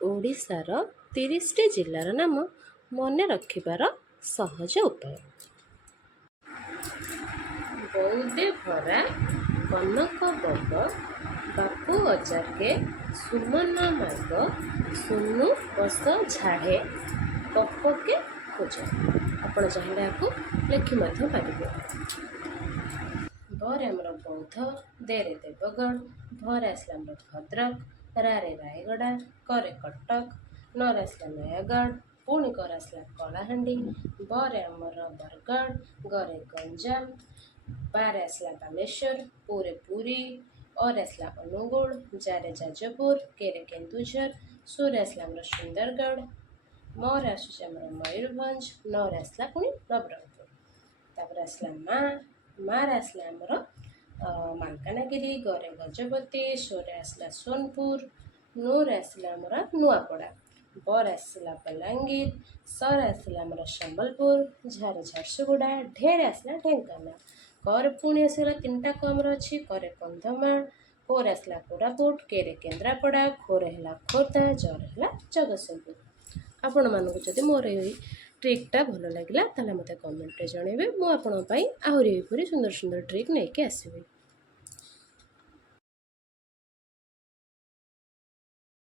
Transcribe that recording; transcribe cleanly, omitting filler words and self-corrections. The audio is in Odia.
ଓଡ଼ିଶାର 30ଟି ଜିଲ୍ଲାର ନାମ ମନେ ରଖିବାର ସହଜ ଉପାୟ। ବଉଦେ ଭରା କନକ ବଗ, ବାପୁ ଅଜାକେ ସୁମନ ମାଗ, ସୁନୁ ବସ ଝାଡ଼େ କପକେ ଖୋଜ। ଆପଣ ଚାହିଁଲେ ଏହାକୁ ଲେଖି ମଧ୍ୟ ପାରିବେ। ବରେ ଆମର ବୌଦ୍ଧ, ଦେରେ ଦେବଗଡ଼, ଭରେ ଆସିଲା ଆମର ଭଦ୍ରକ, ରାରେ ରାୟଗଡ଼ା, କରେ କଟକ, ନରେ ଆସିଲା ନୟାଗଡ଼, ପୁଣି କରେ ଆସିଲା କଳାହାଣ୍ଡି, ବରେ ଆମର ବରଗଡ଼, ଗରେ ଗଞ୍ଜାମ, ବାରେ ଆସିଲା ବାଲେଶ୍ୱର, ପୁରେ ପୁରୀ, ଅରେ ଆସିଲା ଅନୁଗୁଳ, ଯାରେ ଯାଜପୁର, କେରେ କେନ୍ଦୁଝର, ସୁରେ ଆସିଲା ଆମର ସୁନ୍ଦରଗଡ଼, ମରେ ଆସୁଛି ଆମର ମୟୂରଭଞ୍ଜ, ନରେ ଆସିଲା ପୁଣି ନବରଙ୍ଗପୁର। ତାପରେ ଆସିଲା ମାରେ ଆସିଲା ଆମର ମାଲକାନଗିରି, ଗରେ ଗଜପତି, ସୋରେ ଆସିଲା ସୋନପୁର, ନୂରେ ଆସିଲା ଆମର ନୂଆପଡ଼ା, ବରେ ଆସିଲା ବଲାଙ୍ଗୀର, ସରେ ଆସିଲା ଆମର ସମ୍ବଲପୁର, ଝାରେ ଝାରସୁଗୁଡ଼ା, ଢେରେ ଆସିଲା ଢେଙ୍କାନାଳ, କରେ ପୁଣି ଆସିଲା ତିନିଟା କମର ଅଛି, କରେ କନ୍ଧମାଳ, କୋରେ ଆସିଲା କୋରାପୁଟ, କେରେ କେନ୍ଦ୍ରାପଡ଼ା, ଖୋରେ ହେଲା ଖୋର୍ଦ୍ଧା, ଜରେ ହେଲା ଜଗତସିଂହପୁର। ଆପଣମାନଙ୍କୁ ଯଦି ମୋର ଏଇ ଟ୍ରିକ୍ଟା ଭଲ ଲାଗିଲା ତାହେଲେ ମୋତେ କମେଣ୍ଟରେ ଜଣାଇବେ। ମୁଁ ଆପଣଙ୍କ ପାଇଁ ଆହୁରି ଏହିପରି ସୁନ୍ଦର ସୁନ୍ଦର ଟ୍ରିକ୍ ନେଇକି ଆସିବି।